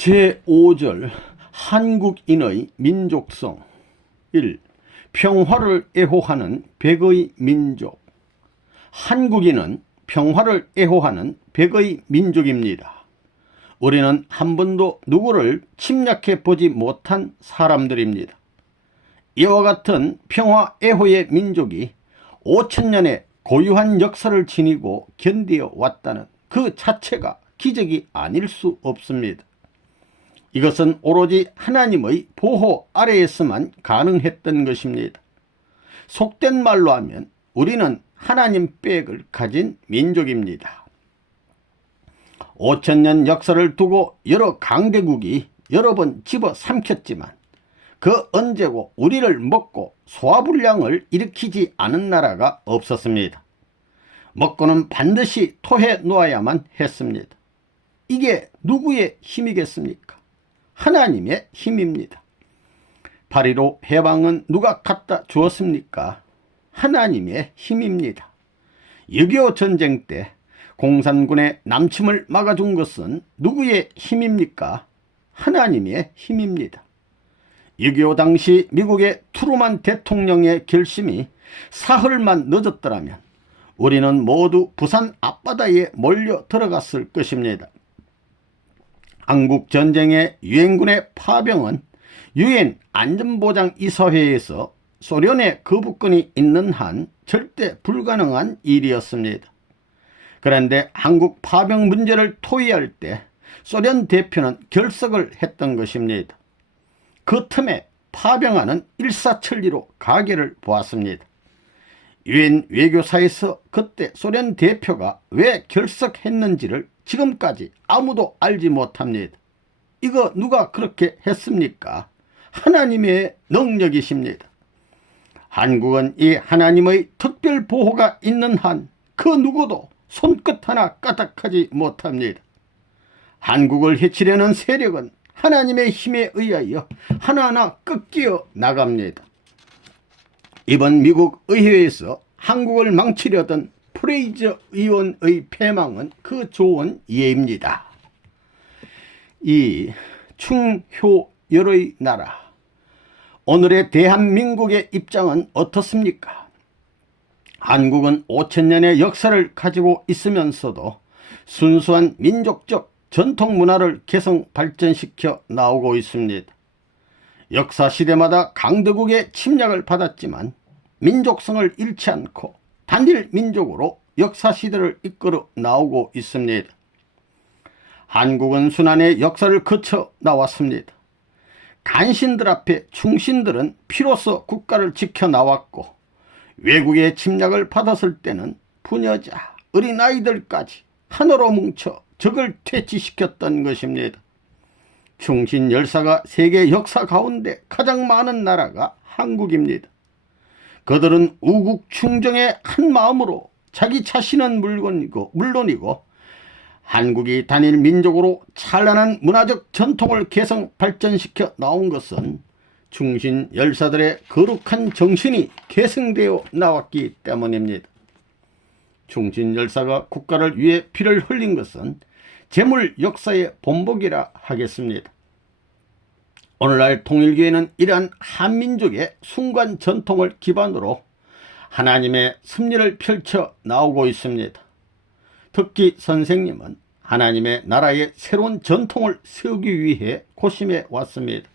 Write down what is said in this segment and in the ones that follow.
제5절 한국인의 민족성 1. 평화를 애호하는 백의 민족. 한국인은 평화를 애호하는 백의 민족입니다. 우리는 한 번도 누구를 침략해 보지 못한 사람들입니다. 이와 같은 평화 애호의 민족이 5000년의 고유한 역사를 지니고 견디어 왔다는 그 자체가 기적이 아닐 수 없습니다. 이것은 오로지 하나님의 보호 아래에서만 가능했던 것입니다. 속된 말로 하면 우리는 하나님 백을 가진 민족입니다. 5000년 역사를 두고 여러 강대국이 여러 번 집어삼켰지만 그 언제고 우리를 먹고 소화불량을 일으키지 않은 나라가 없었습니다. 먹고는 반드시 토해 놓아야만 했습니다. 이게 누구의 힘이겠습니까? 하나님의 힘입니다. 8.15 해방은 누가 갖다 주었습니까? 하나님의 힘입니다. 6.25 전쟁 때 공산군의 남침을 막아준 것은 누구의 힘입니까? 하나님의 힘입니다. 6.25 당시 미국의 트루만 대통령의 결심이 사흘만 늦었더라면 우리는 모두 부산 앞바다에 몰려 들어갔을 것입니다. 한국전쟁의 유엔군의 파병은 유엔 안전보장이사회에서 소련의 거부권이 있는 한 절대 불가능한 일이었습니다. 그런데 한국 파병 문제를 토의할 때 소련 대표는 결석을 했던 것입니다. 그 틈에 파병하는 일사천리로 가게를 보았습니다. 유엔 외교사에서 그때 소련 대표가 왜 결석했는지를 지금까지 아무도 알지 못합니다. 이거 누가 그렇게 했습니까? 하나님의 능력이십니다. 한국은 이 하나님의 특별 보호가 있는 한 그 누구도 손끝 하나 까딱하지 못합니다. 한국을 해치려는 세력은 하나님의 힘에 의하여 하나하나 꺾여 나갑니다. 이번 미국 의회에서 한국을 망치려던 프레이저 의원의 패망은 그 좋은 예입니다. 이 충효열의 나라, 오늘의 대한민국의 입장은 어떻습니까? 한국은 5000년의 역사를 가지고 있으면서도 순수한 민족적 전통 문화를 개성 발전시켜 나오고 있습니다. 역사 시대마다 강대국의 침략을 받았지만 민족성을 잃지 않고 단일 민족으로 역사 시대를 이끌어 나오고 있습니다. 한국은 순환의 역사를 거쳐 나왔습니다. 간신들 앞에 충신들은 피로써 국가를 지켜 나왔고 외국의 침략을 받았을 때는 부녀자, 어린아이들까지 하나로 뭉쳐 적을 퇴치시켰던 것입니다. 충신 열사가 세계 역사 가운데 가장 많은 나라가 한국입니다. 그들은 우국충정의 한 마음으로 자기 자신은 물론이고 한국이 단일 민족으로 찬란한 문화적 전통을 개성 발전시켜 나온 것은 충신 열사들의 거룩한 정신이 계승되어 나왔기 때문입니다. 충신 열사가 국가를 위해 피를 흘린 것은 재물 역사의 본보기라 하겠습니다. 오늘날 통일교회는 이러한 한민족의 숭고한 전통을 기반으로 하나님의 섭리를 펼쳐 나오고 있습니다. 특히 선생님은 하나님의 나라의 새로운 전통을 세우기 위해 고심해 왔습니다.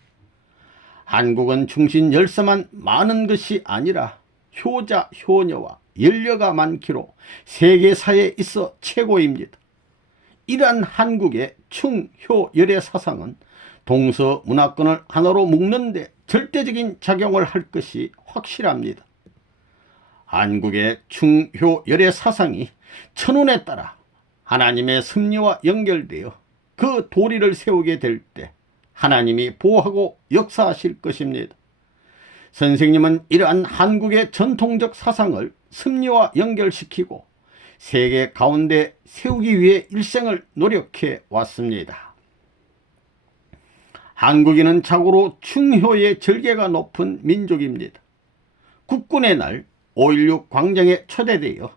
한국은 충신 열사만 많은 것이 아니라 효자 효녀와 연려가 많기로 세계사에 있어 최고입니다. 이러한 한국의 충효열의 사상은 동서 문화권을 하나로 묶는 데 절대적인 작용을 할 것이 확실합니다. 한국의 충효열의 사상이 천운에 따라 하나님의 섭리와 연결되어 그 도리를 세우게 될 때 하나님이 보호하고 역사하실 것입니다. 선생님은 이러한 한국의 전통적 사상을 섭리와 연결시키고 세계 가운데 세우기 위해 일생을 노력해 왔습니다. 한국인은 자고로 충효의 절개가 높은 민족입니다. 국군의 날 5.16 광장에 초대되어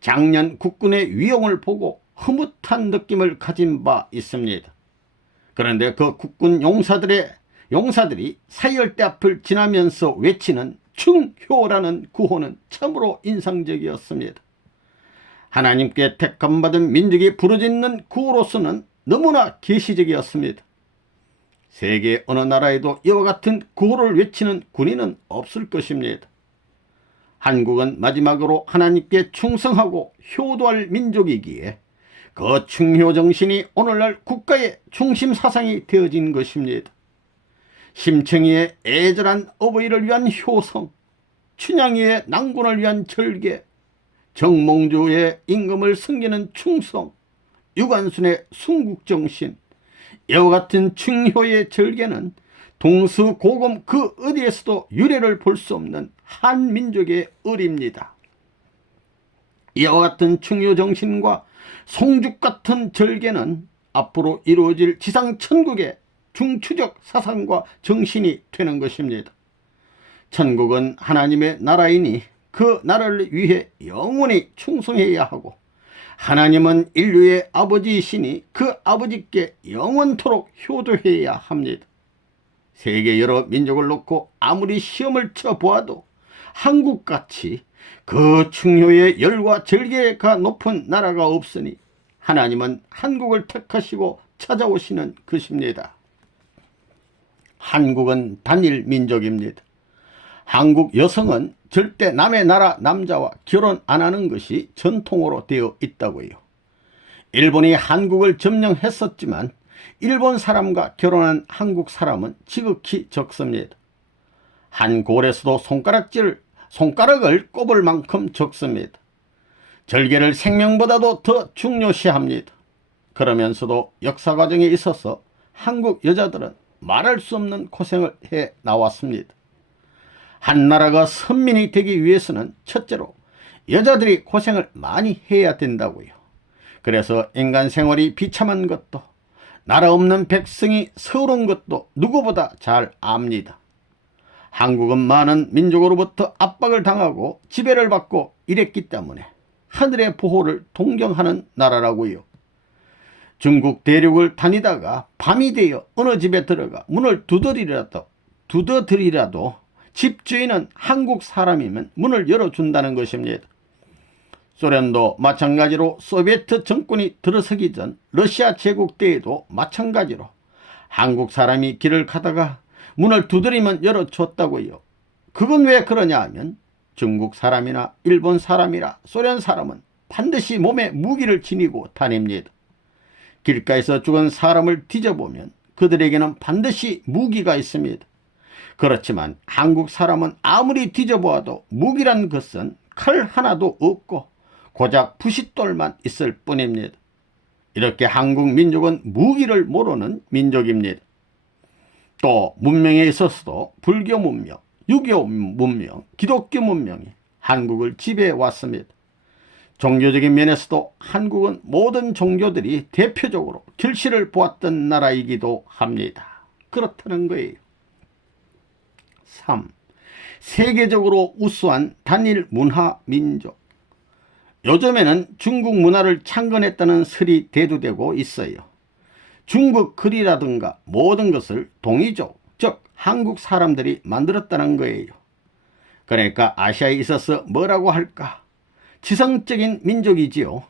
작년 국군의 위용을 보고 흐뭇한 느낌을 가진 바 있습니다. 그런데 그 국군 용사들이 사열대 앞을 지나면서 외치는 충효라는 구호는 참으로 인상적이었습니다. 하나님께 택함받은 민족이 부르짖는 구호로서는 너무나 계시적이었습니다. 세계 어느 나라에도 이와 같은 구호를 외치는 군인은 없을 것입니다. 한국은 마지막으로 하나님께 충성하고 효도할 민족이기에 그 충효 정신이 오늘날 국가의 중심 사상이 되어진 것입니다. 심청이의 애절한 어버이를 위한 효성, 춘향이의 낭군을 위한 절개, 정몽주의 임금을 섬기는 충성, 유관순의 순국정신, 이와 같은 충효의 절개는 동서고금 그 어디에서도 유래를 볼 수 없는 한민족의 의리입니다. 이와 같은 충효 정신과 송죽 같은 절개는 앞으로 이루어질 지상천국의 중추적 사상과 정신이 되는 것입니다. 천국은 하나님의 나라이니 그 나라를 위해 영원히 충성해야 하고, 하나님은 인류의 아버지이시니 그 아버지께 영원토록 효도해야 합니다. 세계 여러 민족을 놓고 아무리 시험을 쳐보아도 한국같이 그 충효의 열과 절개가 높은 나라가 없으니 하나님은 한국을 택하시고 찾아오시는 것입니다. 한국은 단일 민족입니다. 한국 여성은 절대 남의 나라 남자와 결혼 안 하는 것이 전통으로 되어 있다고요. 일본이 한국을 점령했었지만 일본 사람과 결혼한 한국 사람은 지극히 적습니다. 한 골에서도 손가락을 꼽을 만큼 적습니다. 절개를 생명보다도 더 중요시합니다. 그러면서도 역사 과정에 있어서 한국 여자들은 말할 수 없는 고생을 해 나왔습니다. 한 나라가 선민이 되기 위해서는 첫째로 여자들이 고생을 많이 해야 된다고요. 그래서 인간 생활이 비참한 것도, 나라 없는 백성이 서러운 것도 누구보다 잘 압니다. 한국은 많은 민족으로부터 압박을 당하고 지배를 받고 이랬기 때문에 하늘의 보호를 동경하는 나라라고요. 중국 대륙을 다니다가 밤이 되어 어느 집에 들어가 문을 두드리라도 집주인은 한국 사람이면 문을 열어준다는 것입니다. 소련도 마찬가지로 소비에트 정권이 들어서기 전 러시아 제국 때에도 마찬가지로 한국 사람이 길을 가다가 문을 두드리면 열어줬다고요. 그건 왜 그러냐 하면 중국 사람이나 일본 사람이나 소련 사람은 반드시 몸에 무기를 지니고 다닙니다. 길가에서 죽은 사람을 뒤져보면 그들에게는 반드시 무기가 있습니다. 그렇지만 한국 사람은 아무리 뒤져보아도 무기란 것은 칼 하나도 없고 고작 부싯돌만 있을 뿐입니다. 이렇게 한국 민족은 무기를 모르는 민족입니다. 또 문명에 있어서도 불교 문명, 유교 문명, 기독교 문명이 한국을 지배해 왔습니다. 종교적인 면에서도 한국은 모든 종교들이 대표적으로 결실을 보았던 나라이기도 합니다. 그렇다는 거예요. 3. 세계적으로 우수한 단일 문화 민족. 요즘에는 중국 문화를 창건했다는 설이 대두되고 있어요. 중국 글이라든가 모든 것을 동이족, 즉 한국 사람들이 만들었다는 거예요. 그러니까 아시아에 있어서 뭐라고 할까? 지성적인 민족이지요.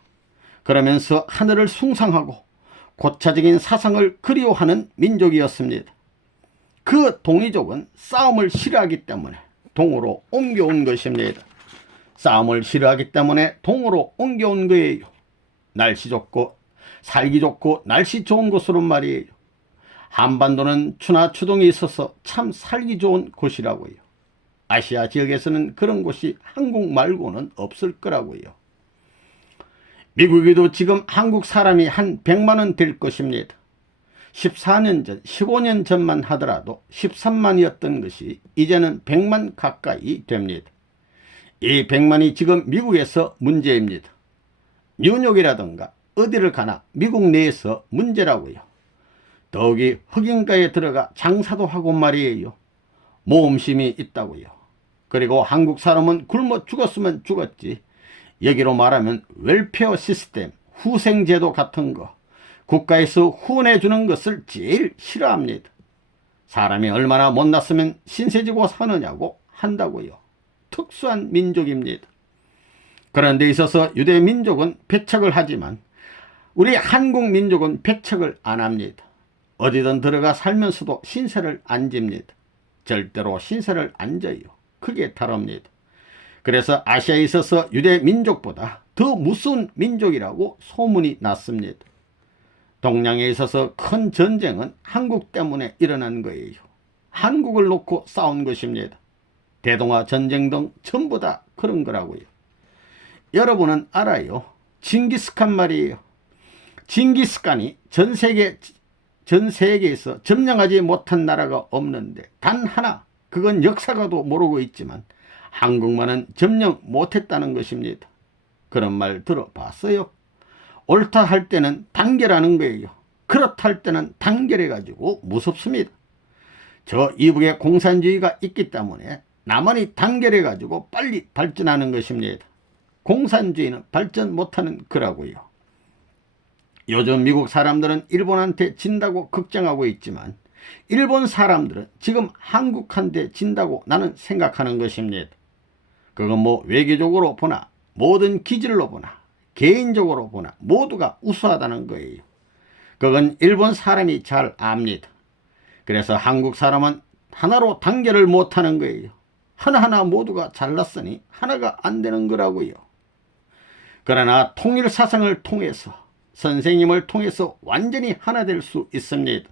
그러면서 하늘을 숭상하고 고차적인 사상을 그리워하는 민족이었습니다. 그 동이족은 싸움을 싫어하기 때문에 동으로 옮겨온 것입니다. 싸움을 싫어하기 때문에 동으로 옮겨온 거예요. 날씨 좋고 살기 좋고 날씨 좋은 곳으로 말이에요. 한반도는 추나 추동이 있어서 참 살기 좋은 곳이라고요. 아시아 지역에서는 그런 곳이 한국 말고는 없을 거라고요. 미국에도 지금 한국 사람이 한 100만은 될 것입니다. 14년 전, 15년 전만 하더라도 13만이었던 것이 이제는 100만 가까이 됩니다. 이 100만이 지금 미국에서 문제입니다. 뉴욕이라든가 어디를 가나 미국 내에서 문제라고요. 더욱이 흑인가에 들어가 장사도 하고 말이에요. 모험심이 있다고요. 그리고 한국 사람은 굶어 죽었으면 죽었지, 여기로 말하면 웰페어 시스템, 후생제도 같은 거, 국가에서 후원해 주는 것을 제일 싫어합니다. 사람이 얼마나 못났으면 신세지고 사느냐고 한다고요. 특수한 민족입니다. 그런 데 있어서 유대 민족은 배척을 하지만 우리 한국 민족은 배척을 안 합니다. 어디든 들어가 살면서도 신세를 안 집니다. 절대로 신세를 안 져요. 그게 다릅니다. 그래서 아시아에 있어서 유대 민족보다 더 무서운 민족이라고 소문이 났습니다. 동양에 있어서 큰 전쟁은 한국 때문에 일어난 거예요. 한국을 놓고 싸운 것입니다. 대동아 전쟁 등 전부 다 그런 거라고요. 여러분은 알아요. 징기스칸 말이에요. 징기스칸이 전 세계에서 점령하지 못한 나라가 없는데 단 하나, 그건 역사가도 모르고 있지만 한국만은 점령 못했다는 것입니다. 그런 말 들어봤어요? 옳다 할 때는 단결하는 거예요. 그렇다 할 때는 단결해가지고 무섭습니다. 저 이북에 공산주의가 있기 때문에 남한이 단결해가지고 빨리 발전하는 것입니다. 공산주의는 발전 못하는 거라고요. 요즘 미국 사람들은 일본한테 진다고 걱정하고 있지만 일본 사람들은 지금 한국한테 진다고 나는 생각하는 것입니다. 그건 뭐 외교적으로 보나 모든 기질로 보나 개인적으로 보나 모두가 우수하다는 거예요. 그건 일본 사람이 잘 압니다. 그래서 한국 사람은 하나로 단결을 못하는 거예요. 하나하나 모두가 잘났으니 하나가 안 되는 거라고요. 그러나 통일 사상을 통해서 선생님을 통해서 완전히 하나 될 수 있습니다.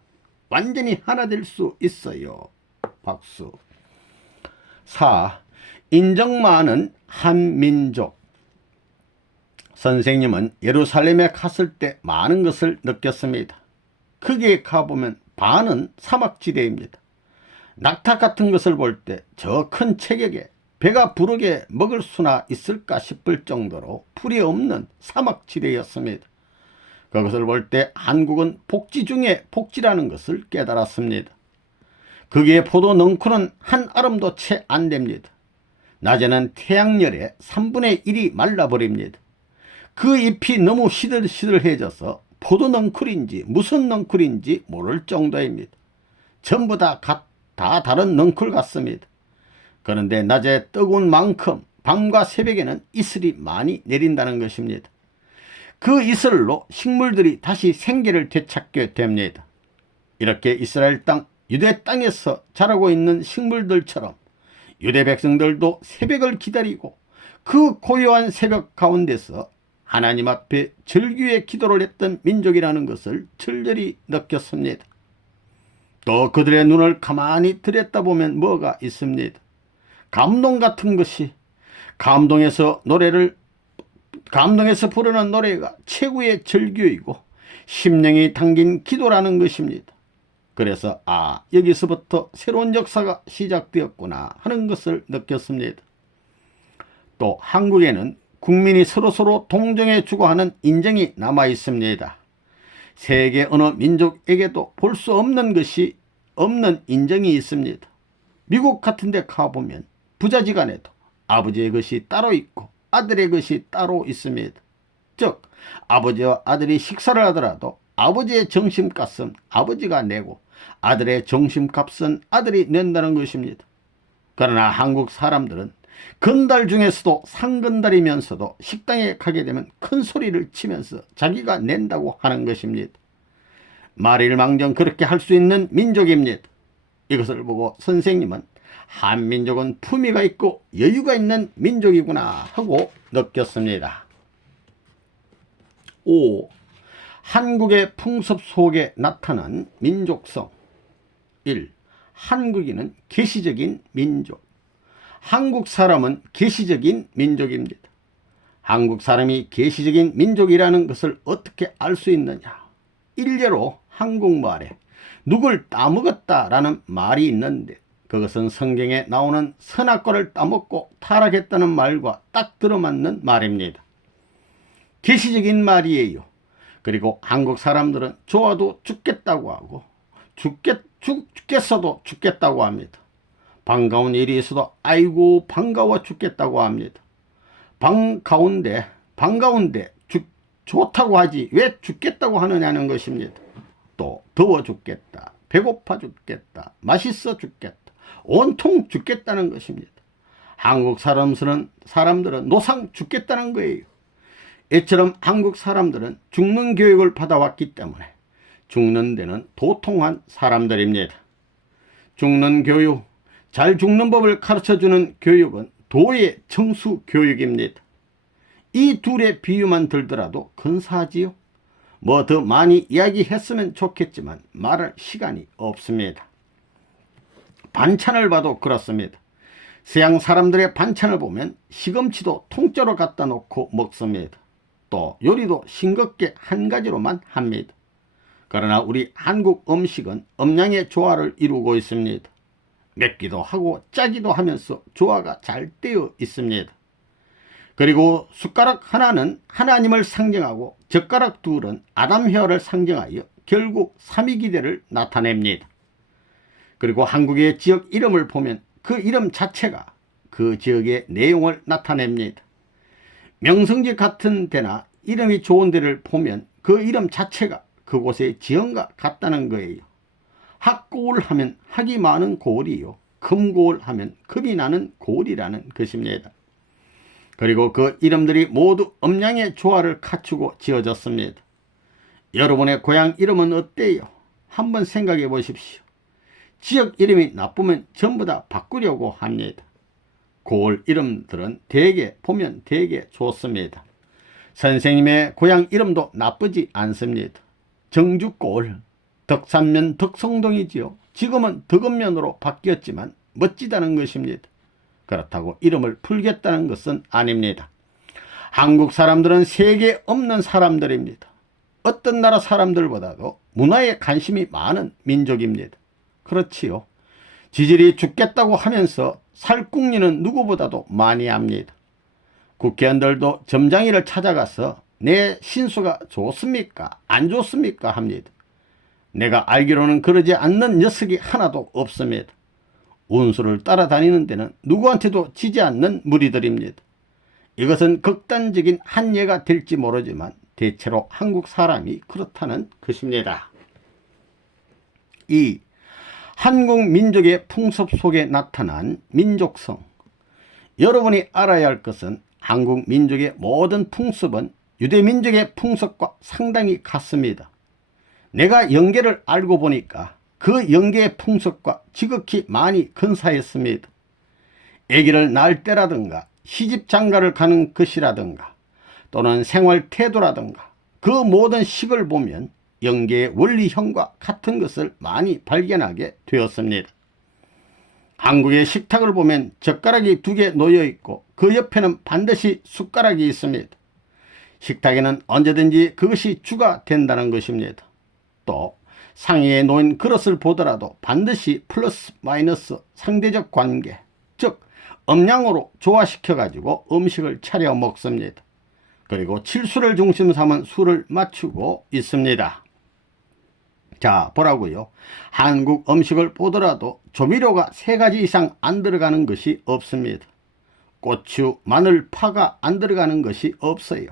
완전히 하나 될 수 있어요. 박수. 4. 인정 많은 한민족. 선생님은 예루살렘에 갔을 때 많은 것을 느꼈습니다. 거기에 가보면 반은 사막지대입니다. 낙타 같은 것을 볼 때 저 큰 체격에 배가 부르게 먹을 수나 있을까 싶을 정도로 풀이 없는 사막지대였습니다. 그것을 볼 때 한국은 복지 중에 복지라는 것을 깨달았습니다. 거기에 포도 넝쿨은 한 알음도 채 안 됩니다. 낮에는 태양열에 3분의 1이 말라버립니다. 그 잎이 너무 시들시들해져서 포도 넝쿨인지 무슨 넝쿨인지 모를 정도입니다. 전부 다 다른 넝쿨 같습니다. 그런데 낮에 뜨거운 만큼 밤과 새벽에는 이슬이 많이 내린다는 것입니다. 그 이슬로 식물들이 다시 생기를 되찾게 됩니다. 이렇게 이스라엘 땅, 유대 땅에서 자라고 있는 식물들처럼 유대 백성들도 새벽을 기다리고 그 고요한 새벽 가운데서 하나님 앞에 절규의 기도를 했던 민족이라는 것을 절절히 느꼈습니다. 또 그들의 눈을 가만히 들여다보면 뭐가 있습니다. 감동 같은 것이 감동해서 부르는 노래가 최고의 절규이고 심령이 담긴 기도라는 것입니다. 그래서 여기서부터 새로운 역사가 시작되었구나 하는 것을 느꼈습니다. 또 한국에는 국민이 서로서로 동정해 주고 하는 인정이 남아 있습니다. 세계 어느 민족에게도 볼 수 없는 것이 없는 인정이 있습니다. 미국 같은 데 가보면 부자지간에도 아버지의 것이 따로 있고 아들의 것이 따로 있습니다. 즉 아버지와 아들이 식사를 하더라도 아버지의 점심값은 아버지가 내고 아들의 점심값은 아들이 낸다는 것입니다. 그러나 한국 사람들은 건달 중에서도 상건달이면서도 식당에 가게 되면 큰 소리를 치면서 자기가 낸다고 하는 것입니다. 말일망정 그렇게 할 수 있는 민족입니다. 이것을 보고 선생님은 한민족은 품위가 있고 여유가 있는 민족이구나 하고 느꼈습니다. 5. 한국의 풍습 속에 나타난 민족성. 1. 한국인은 계시적인 민족. 한국 사람은 계시적인 민족입니다. 한국 사람이 계시적인 민족이라는 것을 어떻게 알 수 있느냐. 일례로 한국말에 누굴 따먹었다라는 말이 있는데 그것은 성경에 나오는 선악과를 따먹고 타락했다는 말과 딱 들어맞는 말입니다. 계시적인 말이에요. 그리고 한국 사람들은 좋아도 죽겠다고 하고 죽겠어도 죽겠다고 합니다. 반가운 일이 있어도 아이고 반가워 죽겠다고 합니다. 반가운데 좋다고 하지 왜 죽겠다고 하느냐는 것입니다. 또 더워 죽겠다, 배고파 죽겠다, 맛있어 죽겠다, 온통 죽겠다는 것입니다. 한국 사람들은 노상 죽겠다는 거예요. 이처럼 한국 사람들은 죽는 교육을 받아왔기 때문에 죽는 데는 도통한 사람들입니다. 죽는 교육, 잘 죽는 법을 가르쳐주는 교육은 도의 정수 교육입니다. 이 둘의 비유만 들더라도 근사하지요. 뭐 더 많이 이야기했으면 좋겠지만 말할 시간이 없습니다. 반찬을 봐도 그렇습니다. 서양 사람들의 반찬을 보면 시금치도 통째로 갖다 놓고 먹습니다. 또 요리도 싱겁게 한 가지로만 합니다. 그러나 우리 한국 음식은 음양의 조화를 이루고 있습니다. 맵기도 하고 짜기도 하면서 조화가 잘 되어 있습니다. 그리고 숟가락 하나는 하나님을 상징하고 젓가락 둘은 아담 혀를 상징하여 결국 삼위기대를 나타냅니다. 그리고 한국의 지역 이름을 보면 그 이름 자체가 그 지역의 내용을 나타냅니다. 명성지 같은 데나 이름이 좋은 데를 보면 그 이름 자체가 그곳의 지형과 같다는 거예요. 학고을 하면 학이 많은 고을이요, 금고을 하면 금이 나는 고을이라는 것입니다. 그리고 그 이름들이 모두 음양의 조화를 갖추고 지어졌습니다. 여러분의 고향 이름은 어때요? 한번 생각해 보십시오. 지역 이름이 나쁘면 전부 다 바꾸려고 합니다. 고을 이름들은 보면 되게 좋습니다. 선생님의 고향 이름도 나쁘지 않습니다. 정주고을, 덕산면 덕성동이지요. 지금은 덕읍면으로 바뀌었지만 멋지다는 것입니다. 그렇다고 이름을 풀겠다는 것은 아닙니다. 한국 사람들은 세계에 없는 사람들입니다. 어떤 나라 사람들보다도 문화에 관심이 많은 민족입니다. 그렇지요. 지질이 죽겠다고 하면서 살궁리는 누구보다도 많이 합니다. 국회의원들도 점장이를 찾아가서 내 신수가 좋습니까? 안 좋습니까? 합니다. 내가 알기로는 그러지 않는 녀석이 하나도 없습니다. 운수를 따라다니는 데는 누구한테도 지지 않는 무리들입니다. 이것은 극단적인 한 예가 될지 모르지만 대체로 한국 사람이 그렇다는 것입니다. 2. 한국 민족의 풍습 속에 나타난 민족성. 여러분이 알아야 할 것은 한국 민족의 모든 풍습은 유대 민족의 풍습과 상당히 같습니다. 내가 영계를 알고 보니까 그 영계의 풍습과 지극히 많이 근사했습니다. 아기를 낳을 때라든가 시집 장가를 가는 것이라든가 또는 생활 태도라든가 그 모든 식을 보면 영계의 원리형과 같은 것을 많이 발견하게 되었습니다. 한국의 식탁을 보면 젓가락이 2개 놓여 있고 그 옆에는 반드시 숟가락이 있습니다. 식탁에는 언제든지 그것이 주가 된다는 것입니다. 또 상위에 놓인 그릇을 보더라도 반드시 플러스 마이너스 상대적 관계, 즉 음양으로 조화시켜 가지고 음식을 차려 먹습니다. 그리고 칠수를 중심 삼은 술을 맞추고 있습니다. 자, 보라고요. 한국 음식을 보더라도 조미료가 3가지 이상 안 들어가는 것이 없습니다. 고추, 마늘, 파가 안 들어가는 것이 없어요.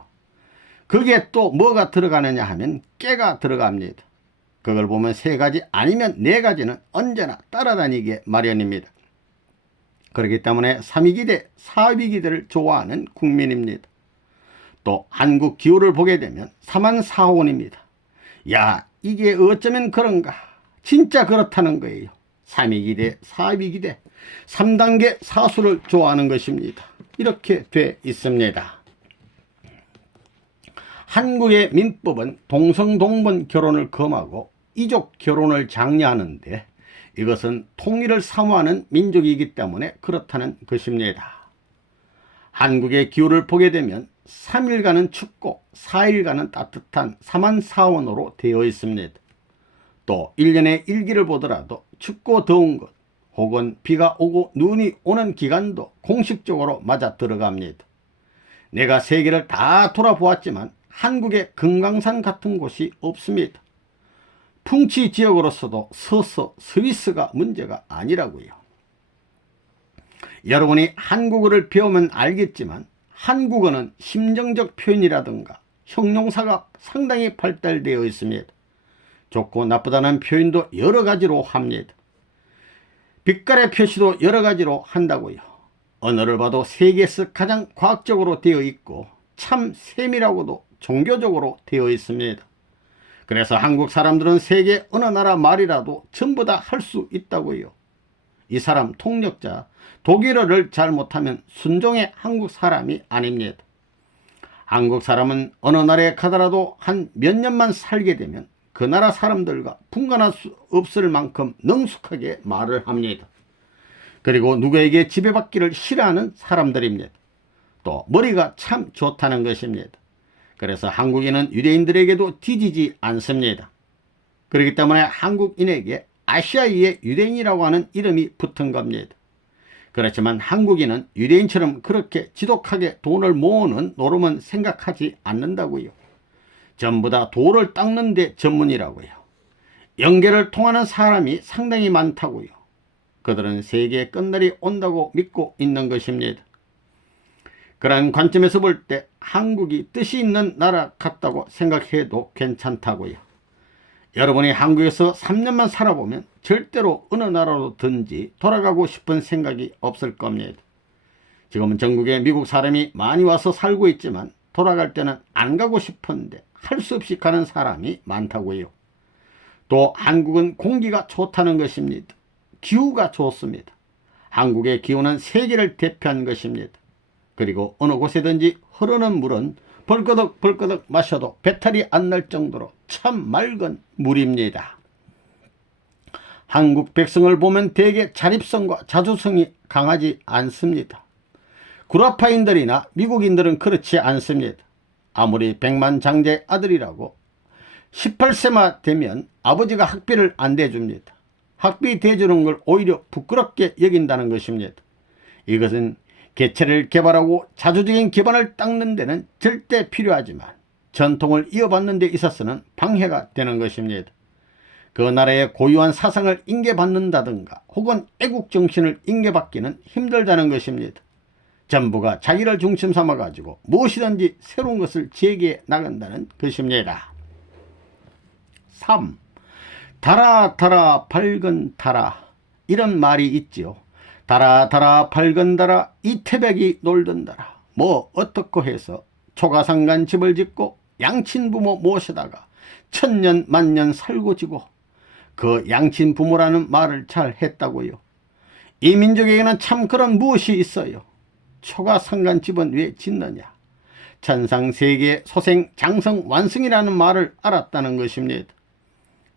그게 또 뭐가 들어가느냐 하면 깨가 들어갑니다. 그걸 보면 3가지 아니면 4가지는 언제나 따라다니게 마련입니다. 그렇기 때문에 3위기대, 4위기대를 좋아하는 국민입니다. 또 한국 기후를 보게 되면 사만사원입니다. 야, 이게 어쩌면 그런가? 진짜 그렇다는 거예요. 3위기대, 4위기대, 3단계 사수를 좋아하는 것입니다. 이렇게 돼 있습니다. 한국의 민법은 동성동본 결혼을 금하고 이족 결혼을 장려하는데 이것은 통일을 사모하는 민족이기 때문에 그렇다는 것입니다. 한국의 기후를 보게 되면 3일간은 춥고 4일간은 따뜻한 사만사원으로 되어 있습니다. 또 1년의 일기를 보더라도 춥고 더운 것 혹은 비가 오고 눈이 오는 기간도 공식적으로 맞아 들어갑니다. 내가 세계를 다 돌아보았지만 한국의 금강산 같은 곳이 없습니다. 풍치 지역으로서도 스위스가 문제가 아니라고요. 여러분이 한국어를 배우면 알겠지만 한국어는 심정적 표현이라든가 형용사가 상당히 발달되어 있습니다. 좋고 나쁘다는 표현도 여러 가지로 합니다. 빛깔의 표시도 여러 가지로 한다고요. 언어를 봐도 세계에서 가장 과학적으로 되어 있고 참 세밀하고도 종교적으로 되어 있습니다. 그래서 한국 사람들은 세계 어느 나라 말이라도 전부 다 할 수 있다고요. 이 사람 통역자 독일어를 잘 못하면 순종의 한국 사람이 아닙니다. 한국 사람은 어느 나라에 가더라도 한 몇 년만 살게 되면 그 나라 사람들과 분간할 수 없을 만큼 능숙하게 말을 합니다. 그리고 누구에게 지배받기를 싫어하는 사람들입니다. 또 머리가 참 좋다는 것입니다. 그래서 한국인은 유대인들에게도 뒤지지 않습니다. 그렇기 때문에 한국인에게 아시아의 유대인이라고 하는 이름이 붙은 겁니다. 그렇지만 한국인은 유대인처럼 그렇게 지독하게 돈을 모으는 노름은 생각하지 않는다고요. 전부 다 돌을 닦는 데 전문이라고요. 영계를 통하는 사람이 상당히 많다고요. 그들은 세계의 끝날이 온다고 믿고 있는 것입니다. 그런 관점에서 볼 때 한국이 뜻이 있는 나라 같다고 생각해도 괜찮다고요. 여러분이 한국에서 3년만 살아보면 절대로 어느 나라로든지 돌아가고 싶은 생각이 없을 겁니다. 지금은 전국에 미국 사람이 많이 와서 살고 있지만 돌아갈 때는 안 가고 싶은데 할 수 없이 가는 사람이 많다고요. 또 한국은 공기가 좋다는 것입니다. 기후가 좋습니다. 한국의 기후는 세계를 대표한 것입니다. 그리고 어느 곳에든지 흐르는 물은 벌거덕 벌거덕 마셔도 배탈이 안 날 정도로 참 맑은 물입니다. 한국 백성을 보면 대개 자립성과 자주성이 강하지 않습니다. 구라파인들이나 미국인들은 그렇지 않습니다. 아무리 백만장자의 아들이라고 18세만 되면 아버지가 학비를 안 대줍니다. 학비 대주는 걸 오히려 부끄럽게 여긴다는 것입니다. 이것은 개체를 개발하고 자주적인 기반을 닦는 데는 절대 필요하지만 전통을 이어받는 데 있어서는 방해가 되는 것입니다. 그 나라의 고유한 사상을 인계받는다든가 혹은 애국정신을 인계받기는 힘들다는 것입니다. 전부가 자기를 중심 삼아 가지고 무엇이든지 새로운 것을 제기해 나간다는 것입니다. 3. 달아 달아 밝은 달아, 이런 말이 있지요. 달아 달아 밝은 달아 이태백이 놀던 달아. 뭐 어떻고 해서 초가상간 집을 짓고 양친부모 모시다가 천년 만년 살고 지고, 그 양친부모라는 말을 잘 했다고요. 이 민족에게는 참 그런 무엇이 있어요. 초가상간 집은 왜 짓느냐. 천상세계 소생 장성 완성이라는 말을 알았다는 것입니다.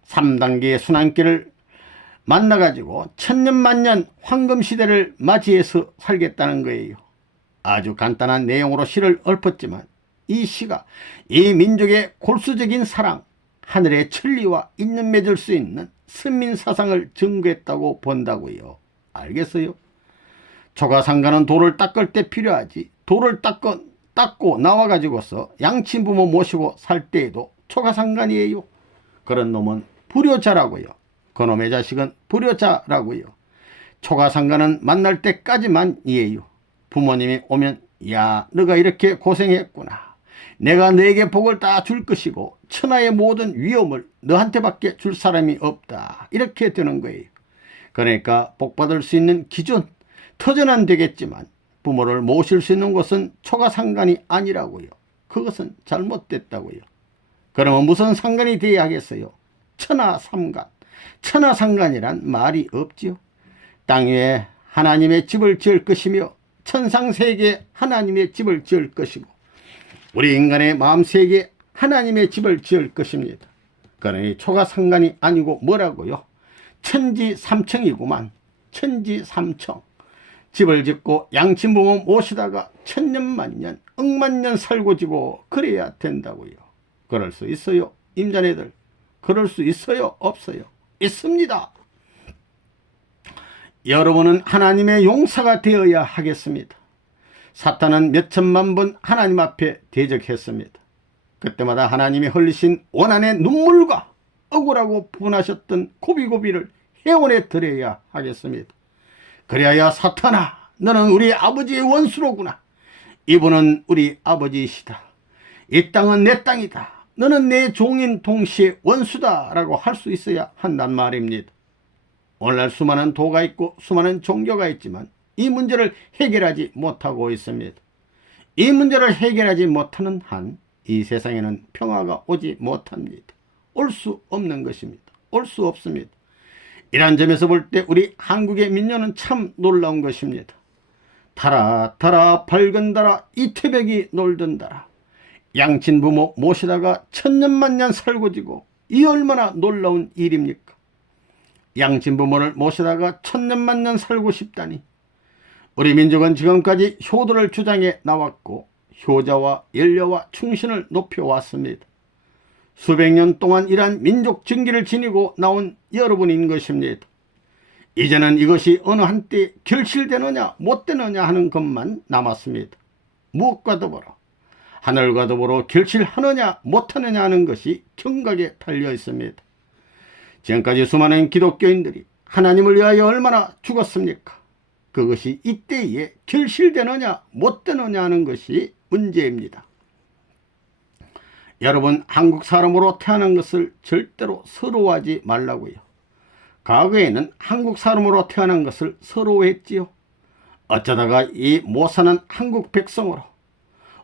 3단계의 순환길을 만나가지고 천년만년 황금시대를 맞이해서 살겠다는 거예요. 아주 간단한 내용으로 시를 읊었지만 이 시가 이 민족의 골수적인 사랑, 하늘의 천리와 인연 맺을 수 있는 선민사상을 증거했다고 본다고요. 알겠어요? 초가상가는 돌을 닦을 때 필요하지, 돌을 닦고 나와가지고서 양친부모 모시고 살 때에도 초가상간이에요. 그런 놈은 불효자라고요. 그놈의 자식은 불효자라고요. 초가상간은 만날 때까지만이에요. 부모님이 오면 야, 너가 이렇게 고생했구나. 내가 너에게 복을 다 줄 것이고 천하의 모든 위험을 너한테밖에 줄 사람이 없다. 이렇게 되는 거예요. 그러니까 복받을 수 있는 기준, 터전은 되겠지만 부모를 모실 수 있는 곳은 초가상간이 아니라고요. 그것은 잘못됐다고요. 그러면 무슨 상관이 되어야 하겠어요? 천하삼간. 천하상간이란 말이 없지요. 땅 위에 하나님의 집을 지을 것이며 천상세계에 하나님의 집을 지을 것이고 우리 인간의 마음세계에 하나님의 집을 지을 것입니다. 그러니 초가상간이 아니고 뭐라고요? 천지삼청이구만. 천지삼청. 집을 짓고 양친부모 모시다가 천년만년 억만년 살고 지고 그래야 된다고요. 그럴 수 있어요? 임자네들. 그럴 수 있어요? 없어요? 있습니다. 여러분은 하나님의 용사가 되어야 하겠습니다. 사탄은 몇천만 번 하나님 앞에 대적했습니다. 그때마다 하나님이 흘리신 원한의 눈물과 억울하고 분하셨던 고비고비를 회원해 드려야 하겠습니다. 그래야 사탄아, 너는 우리 아버지의 원수로구나. 이분은 우리 아버지이시다. 이 땅은 내 땅이다. 너는 내 종인 동시에 원수다 라고 할 수 있어야 한단 말입니다. 오늘날 수많은 도가 있고 수많은 종교가 있지만 이 문제를 해결하지 못하고 있습니다. 이 문제를 해결하지 못하는 한 이 세상에는 평화가 오지 못합니다. 올 수 없는 것입니다. 올 수 없습니다. 이런 점에서 볼 때 우리 한국의 민요는 참 놀라운 것입니다. 타라 타라 밝은 달아 이태백이 놀던달아. 양친 부모 모시다가 천년만년 살고 지고 이 얼마나 놀라운 일입니까? 양친 부모를 모시다가 천년만년 살고 싶다니. 우리 민족은 지금까지 효도를 주장해 나왔고 효자와 연려와 충신을 높여왔습니다. 수백 년 동안 이러한 민족 증기를 지니고 나온 여러분인 것입니다. 이제는 이것이 어느 한때 결실되느냐 못되느냐 하는 것만 남았습니다. 무엇과 더불어 하늘과 더불어 결실하느냐 못하느냐 하는 것이 경각에 달려 있습니다. 지금까지 수많은 기독교인들이 하나님을 위하여 얼마나 죽었습니까? 그것이 이때에 결실되느냐 못되느냐 하는 것이 문제입니다. 여러분, 한국 사람으로 태어난 것을 절대로 서러워하지 말라고요. 과거에는 한국 사람으로 태어난 것을 서러워했지요. 어쩌다가 이 못사는 한국 백성으로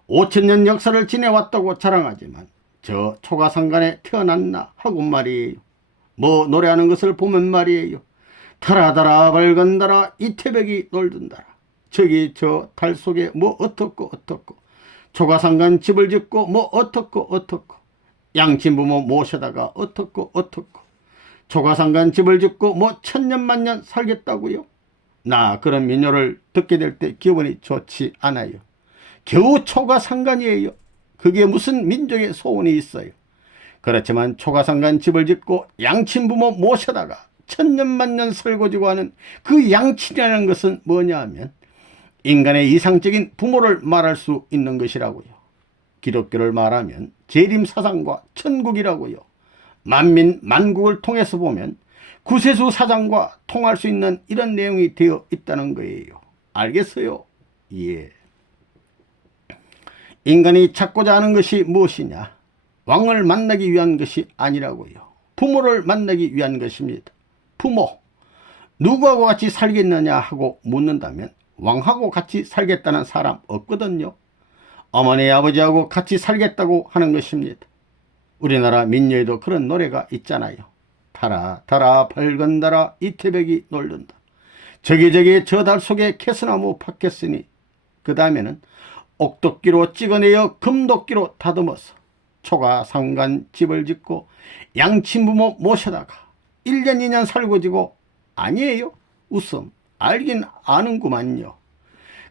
5000년 역사를 지내왔다고 자랑하지만 저 초가상간에 태어났나 하고 말이에요. 뭐 노래하는 것을 보면 말이에요. 달아달아 밝은 달아 이태백이 놀던달아. 저기 저 달 속에 뭐 어떻고 어떻고 초가상간 집을 짓고 뭐 어떻고 어떻고 양친부모 모셔다가 어떻고 어떻고 초가상간 집을 짓고 뭐 천년만년 살겠다고요? 나 그런 민요를 듣게 될 때 기분이 좋지 않아요. 겨우 초가상간이에요. 그게 무슨 민족의 소원이 있어요. 그렇지만 초가상간 집을 짓고 양친부모 모셔다가 천년만년 설거지고 하는 그 양친이라는 것은 뭐냐 하면 인간의 이상적인 부모를 말할 수 있는 것이라고요. 기독교를 말하면 재림사상과 천국이라고요. 만민 만국을 통해서 보면 구세주 사장과 통할 수 있는 이런 내용이 되어 있다는 거예요. 알겠어요? 예. 인간이 찾고자 하는 것이 무엇이냐? 왕을 만나기 위한 것이 아니라고요. 부모를 만나기 위한 것입니다. 부모, 누구하고 같이 살겠느냐 하고 묻는다면 왕하고 같이 살겠다는 사람 없거든요. 어머니 아버지하고 같이 살겠다고 하는 것입니다. 우리나라 민요에도 그런 노래가 있잖아요. 달아 달아 밝은 달아 이태백이 놀던다. 저기 저 달 속에 개수나무 팠겠으니 그 다음에는 옥도끼로 찍어내어 금도끼로 다듬어서 초가상간 집을 짓고 양친부모 모셔다가 1년 2년 살고 지고 아니에요. 웃음 알긴 아는구만요.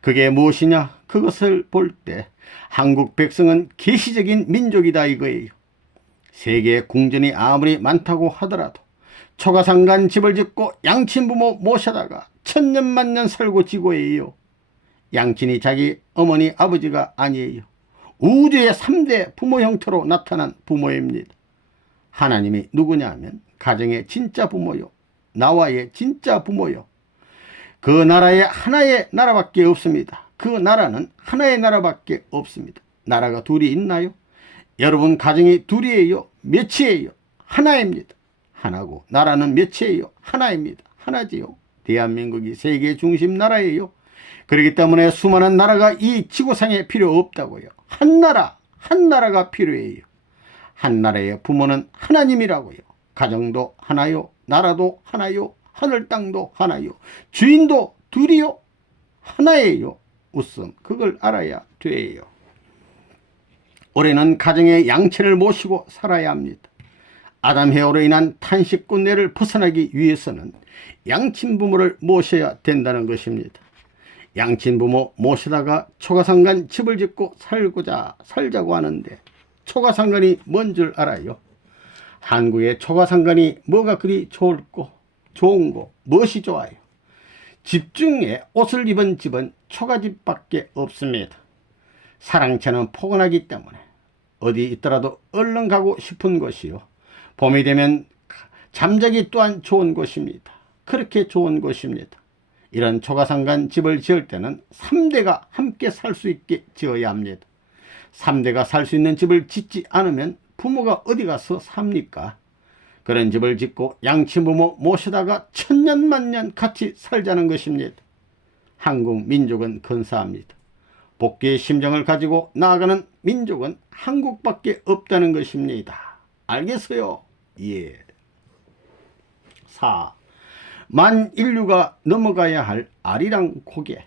그게 무엇이냐? 그것을 볼 때 한국 백성은 계시적인 민족이다 이거예요. 세계의 궁전이 아무리 많다고 하더라도 초가상간 집을 짓고 양친부모 모셔다가 천년만년 살고 지고예요. 양친이 자기 어머니 아버지가 아니에요. 우주의 3대 부모 형태로 나타난 부모입니다. 하나님이 누구냐 하면 가정의 진짜 부모요. 나와의 진짜 부모요. 그 나라에 하나의 나라밖에 없습니다. 그 나라는 하나의 나라밖에 없습니다. 나라가 둘이 있나요? 여러분 가정이 둘이에요? 몇이에요? 하나입니다. 하나고 나라는 몇이에요? 하나입니다. 하나지요. 대한민국이 세계 중심 나라예요. 그렇기 때문에 수많은 나라가 이 지구상에 필요 없다고요. 한 나라가 필요해요. 한 나라의 부모는 하나님이라고요. 가정도 하나요. 나라도 하나요. 하늘 땅도 하나요. 주인도 둘이요. 하나예요. 웃음 그걸 알아야 돼요. 올해는 가정의 양친을 모시고 살아야 합니다. 아담 해오로 인한 탄식꾼네를 벗어나기 위해서는 양친부모를 모셔야 된다는 것입니다. 양친부모 모시다가 초가상간 집을 짓고 살자고 하는데 초가상간이 뭔 줄 알아요? 한국의 초가상간이 뭐가 그리 좋은 거 무엇이 좋아요? 집 중에 옷을 입은 집은 초가집밖에 없습니다. 사랑채는 포근하기 때문에 어디 있더라도 얼른 가고 싶은 곳이요. 봄이 되면 잠자기 또한 좋은 곳입니다. 그렇게 좋은 곳입니다. 이런 초가상간 집을 지을 때는 3대가 함께 살 수 있게 지어야 합니다. 3대가 살 수 있는 집을 짓지 않으면 부모가 어디 가서 삽니까? 그런 집을 짓고 양친부모 모셔다가 천년만년 같이 살자는 것입니다. 한국 민족은 근사합니다. 복귀의 심정을 가지고 나아가는 민족은 한국밖에 없다는 것입니다. 알겠어요? 예. 4. 만 인류가 넘어가야 할 아리랑 고개.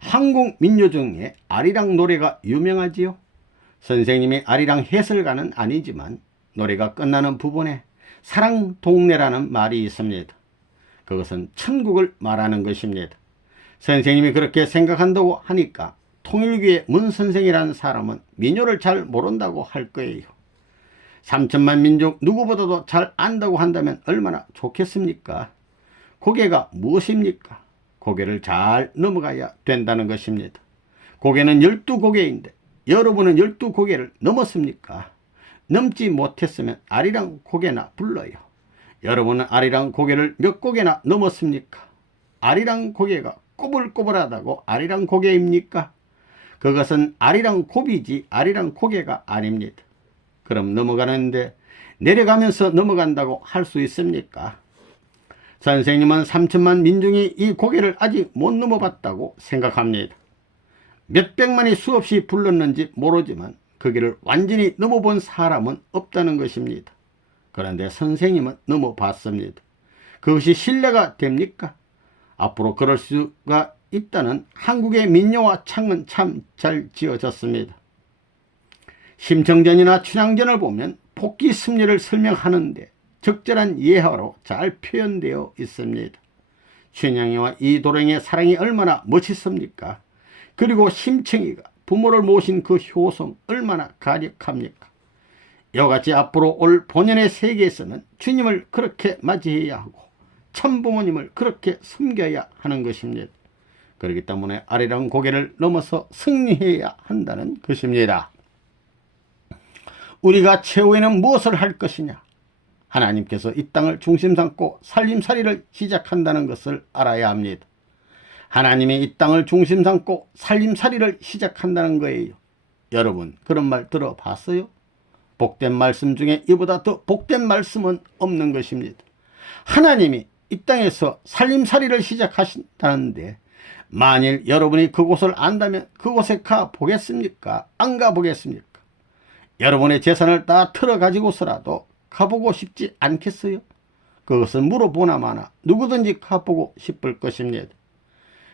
한국 민요 중에 아리랑 노래가 유명하지요. 선생님이 아리랑 해설가는 아니지만 노래가 끝나는 부분에 사랑 동네라는 말이 있습니다. 그것은 천국을 말하는 것입니다. 선생님이 그렇게 생각한다고 하니까 통일교의 문 선생이라는 사람은 민요를 잘 모른다고 할 거예요. 3천만 민족 누구보다도 잘 안다고 한다면 얼마나 좋겠습니까? 고개가 무엇입니까? 고개를 잘 넘어가야 된다는 것입니다. 고개는 12고개인데 여러분은 12고개를 넘었습니까? 넘지 못했으면 아리랑 고개나 불러요. 여러분은 아리랑 고개를 몇 고개나 넘었습니까? 아리랑 고개가 꼬불꼬불하다고 아리랑 고개입니까? 그것은 아리랑 고비지 아리랑 고개가 아닙니다. 그럼 넘어가는데 내려가면서 넘어간다고 할 수 있습니까? 선생님은 3천만 민중이 이 고개를 아직 못 넘어봤다고 생각합니다. 몇백만이 수없이 불렀는지 모르지만 그 길을 완전히 넘어본 사람은 없다는 것입니다. 그런데 선생님은 넘어봤습니다. 그것이 신뢰가 됩니까? 앞으로 그럴 수가 있다는 한국의 민요와 창은 참 잘 지어졌습니다. 심청전이나 춘향전을 보면 복귀 승리를 설명하는데 적절한 예화로 잘 표현되어 있습니다. 춘향이와 이도령의 사랑이 얼마나 멋있습니까? 그리고 심청이가 부모를 모신 그 효성 얼마나 가력합니까? 이와 같이 앞으로 올 본연의 세계에서는 주님을 그렇게 맞이해야 하고 참부모님을 그렇게 섬겨야 하는 것입니다. 그렇기 때문에 아리랑 고개를 넘어서 승리해야 한다는 것입니다. 우리가 최후에는 무엇을 할 것이냐? 하나님께서 이 땅을 중심 삼고 살림살이를 시작한다는 것을 알아야 합니다. 하나님이 이 땅을 중심 삼고 살림살이를 시작한다는 거예요. 여러분 그런 말 들어봤어요? 복된 말씀 중에 이보다 더 복된 말씀은 없는 것입니다. 하나님이 이 땅에서 살림살이를 시작하신다는데 만일 여러분이 그곳을 안다면 그곳에 가보겠습니까? 안 가보겠습니까? 여러분의 재산을 다 털어가지고서라도 가보고 싶지 않겠어요? 그것을 물어보나마나 누구든지 가보고 싶을 것입니다.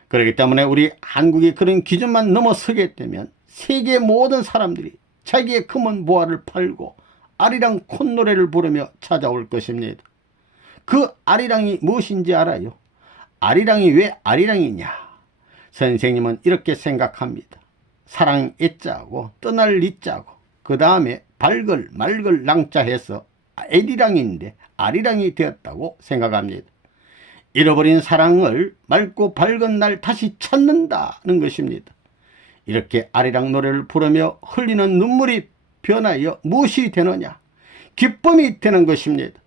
그렇기 때문에 우리 한국이 그런 기준만 넘어서게 되면 세계 모든 사람들이 자기의 금은 보화를 팔고 아리랑 콧노래를 부르며 찾아올 것입니다. 그 아리랑이 무엇인지 알아요? 아리랑이 왜 아리랑이냐? 선생님은 이렇게 생각합니다. 사랑 애자고 떠날 리자고 그 다음에 발글 말글 랑자해서 에리랑인데 아리랑이 되었다고 생각합니다. 잃어버린 사랑을 맑고 밝은 날 다시 찾는다는 것입니다. 이렇게 아리랑 노래를 부르며 흘리는 눈물이 변하여 무엇이 되느냐? 기쁨이 되는 것입니다.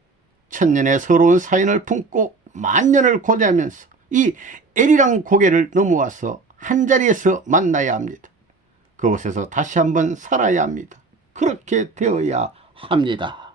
천년의 서러운 사연을 품고 만년을 고대하면서 이 에리랑 고개를 넘어와서 한자리에서 만나야 합니다. 그곳에서 다시 한번 살아야 합니다. 그렇게 되어야 합니다.